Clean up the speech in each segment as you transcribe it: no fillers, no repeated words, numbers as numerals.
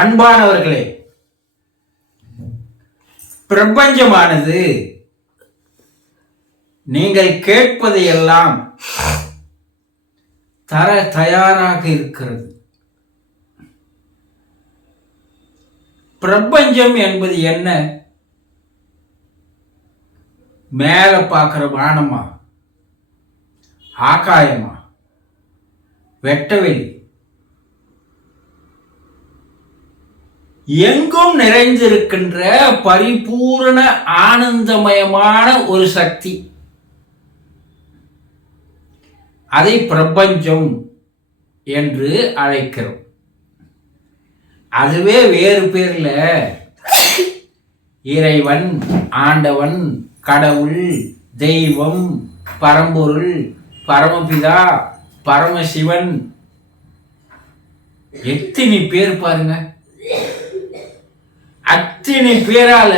அன்பானவர்களே, பிரபஞ்சமானது நீங்கள் கேட்பதையெல்லாம் தர தயாராக இருக்கிறது. பிரபஞ்சம் என்பது என்ன? மேல பார்க்கிற வானமா, ஆகாயமா, வெட்டவெளி, எங்கும் நிறைந்திருக்கின்ற பரிபூரண ஆனந்தமயமான ஒரு சக்தி. அதை பிரபஞ்சம் என்று அழைக்கிறோம். அதுவே வேறு பேர்ல இறைவன், ஆண்டவன், கடவுள், தெய்வம், பரம்பொருள், பரமபிதா, பரமசிவன், எத்தனை பேர் பாருங்க. அத்தனை பேரால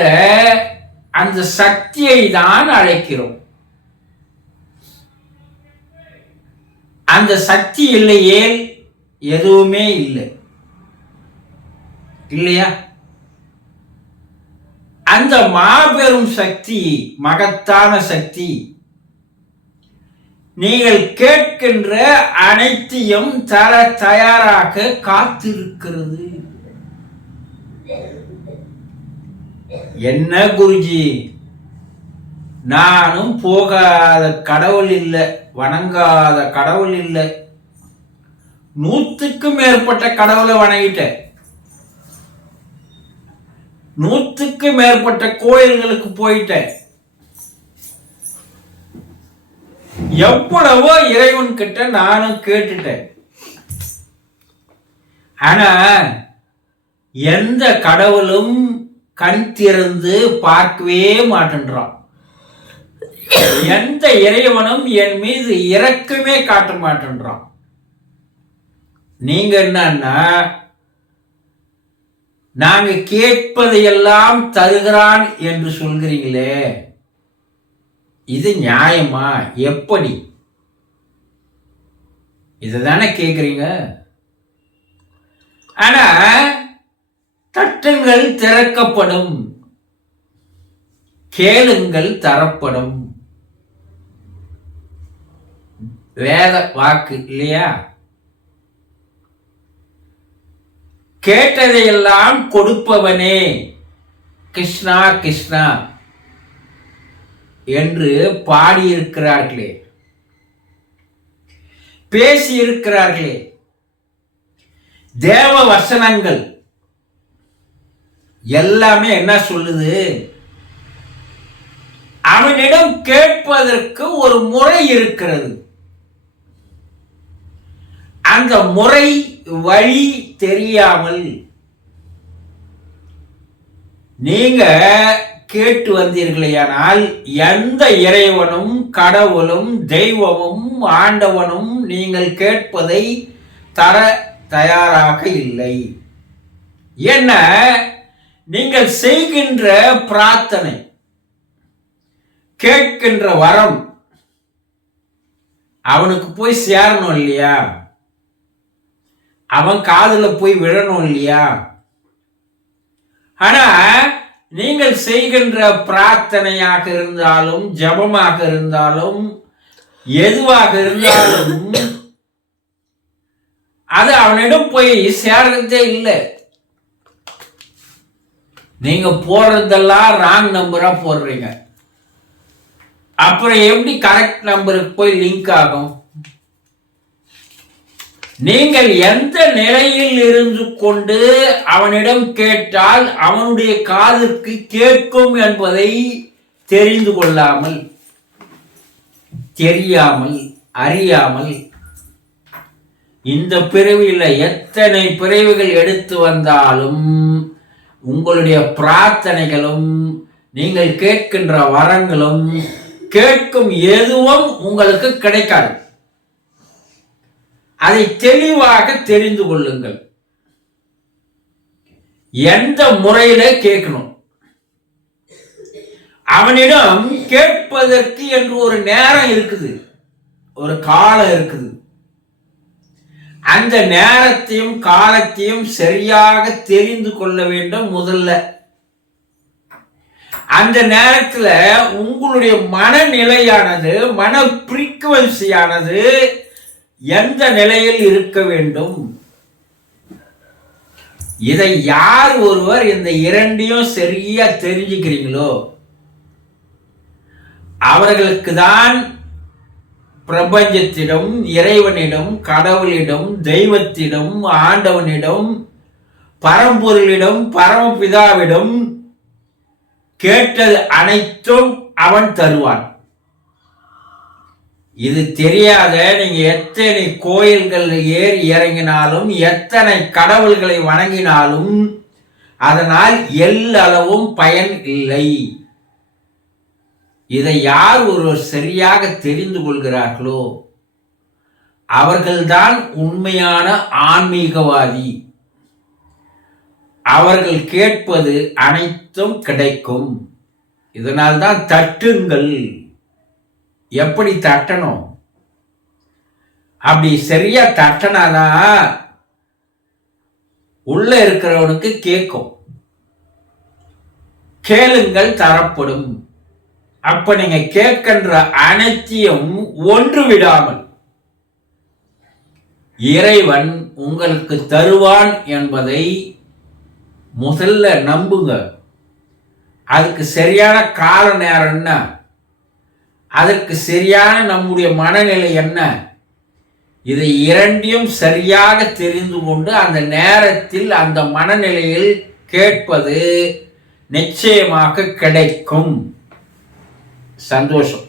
அந்த சக்தியை தான் அழைக்கிறோம். அந்த சக்தி இல்லையே எதுவுமே இல்லை, இல்லையா? அந்த மாபெரும் சக்தி, மகத்தான சக்தி, நீங்கள் கேட்கின்ற அனைத்தையும் தர தயாராக காத்திருக்கிறது. என்ன குருஜி, நானும் போகாத கடவுள் இல்லை, வணங்காத கடவுள் இல்லை, 100க்கும் மேற்பட்ட கடவுளை வணங்கிட்டேன், 100க்கும் மேற்பட்ட கோயில்களுக்கு போயிட்டேன், எவ்வளவோ இறைவன் கிட்ட நானும் கேட்டுட்டேன். ஆனா எந்த கடவுளும் கண் திறந்து பார்க்கவே மாட்டேன்றான். எந்த இறைவனும் என் மீது இரக்கமே காட்ட மாட்டேன்றான். நீங்க என்னன்னா, நாங்க கேட்பதையெல்லாம் தருகிறான் என்று சொல்கிறீங்களே, இது நியாயமா? எப்படி? இதுதானே கேக்குறீங்க. ஆனா தட்டுங்கள் திறக்கப்படும், கேளுங்கள் தரப்படும். வேத வாக்கு இல்லையா? கேட்டதையெல்லாம் கொடுப்பவனே கிருஷ்ணா கிருஷ்ணா என்று பாடியிருக்கிறார்களே, பேசியிருக்கிறார்களே. தேவ வசனங்கள் எல்லாமே என்ன சொல்லுது? அவனிடம் கேட்பதற்கு ஒரு முறை இருக்கிறது. அந்த முறை வழி தெரியாமல் நீங்க கேட்டு வந்தீர்களேயானால், எந்த இறைவனும், கடவுளும், தெய்வமும், ஆண்டவனும் நீங்கள் கேட்பதை தர தயாராக இல்லை. என்ன? நீங்கள் செய்கின்ற பிரார்த்தனை, கேட்கின்ற வரம் அவனுக்கு போய் சேரணும் இல்லையா? அவன் காதுல போய் விழணும் இல்லையா? ஆனா நீங்கள் செய்கின்ற பிரார்த்தனையாக இருந்தாலும், ஜபமாக இருந்தாலும், எதுவாக இருந்தாலும் அது அவனிடம் போய் சேர்றதே இல்லை. நீங்க போடுறதெல்லாம் ராங் நம்பரா போடுறீங்க. அப்புறம் எப்படி கரெக்ட் நம்பருக்கு போய் லிங்க் ஆகும்? நீங்கள் எந்த நிலையில் இருந்து கொண்டு அவனிடம் கேட்டால் அவனுடைய காதுக்கு கேட்கும் என்பதை தெரிந்து கொள்ளாமல், தெரியாமல், அறியாமல், இந்த பிறவியில் எத்தனை பிறவிகள் எடுத்து வந்தாலும் உங்களுடைய பிரார்த்தனைகளும், நீங்கள் கேட்கின்ற வரங்களும், கேட்கும் எதுவும் உங்களுக்கு கிடைக்காது. அதை தெளிவாக தெரிந்து கொள்ளுங்கள். எந்த முறையில கேட்கணும்? அவனிடம் கேட்பதற்கு என்று ஒரு நேரம் இருக்குது, ஒரு காலம் இருக்குது. அந்த நேரத்தையும் காலத்தையும் சரியாக தெரிந்து கொள்ள வேண்டும். முதல்ல அந்த நேரத்துல உங்களுடைய மனநிலையானது, மன ஃப்ரீக்குவன்சியானது எந்த நிலையில் இருக்க வேண்டும், இதை யார் ஒருவர் இந்த இரண்டையும் சரியா தெரிஞ்சுக்கிறீங்களோ அவர்களுக்கு தான் பிரபஞ்சத்திடம், இறைவனிடம், கடவுளிடம், தெய்வத்திடம், ஆண்டவனிடம், பரம்பொருளிடம், பரமபிதாவிடம் கேட்டது அனைத்தும் அவன் தருவான். இது தெரியாத நீங்க எத்தனை கோயில்கள் ஏறி இறங்கினாலும், எத்தனை கடவுள்களை வணங்கினாலும் அதனால் எல்லளவும் பயன் இல்லை. இதை யார் ஒருவர் சரியாக தெரிந்து கொள்கிறார்களோ அவர்கள்தான் உண்மையான ஆன்மீகவாதி. அவர்கள் கேட்பது அனைத்தும் கிடைக்கும். இதனால்தான் தட்டுங்கள். எப்படி தட்டணும்? அப்படி சரியா தட்டனாதான் உள்ள இருக்கிறவனுக்கு கேட்கும். கேளுங்கள் தரப்படும். அப்ப நீங்க கேட்கின்ற அனைத்தையும் ஒன்று விடாமல் இறைவன் உங்களுக்கு தருவான் என்பதை முதல்ல நம்புங்க. அதுக்கு சரியான கால நேரம் என்ன, அதற்கு சரியான நம்முடைய மனநிலை என்ன, இதை இரண்டையும் சரியாக தெரிந்து கொண்டு அந்த நேரத்தில் அந்த மனநிலையில் கேட்பது நிச்சயமாக கிடைக்கும். சந்தோஷம்.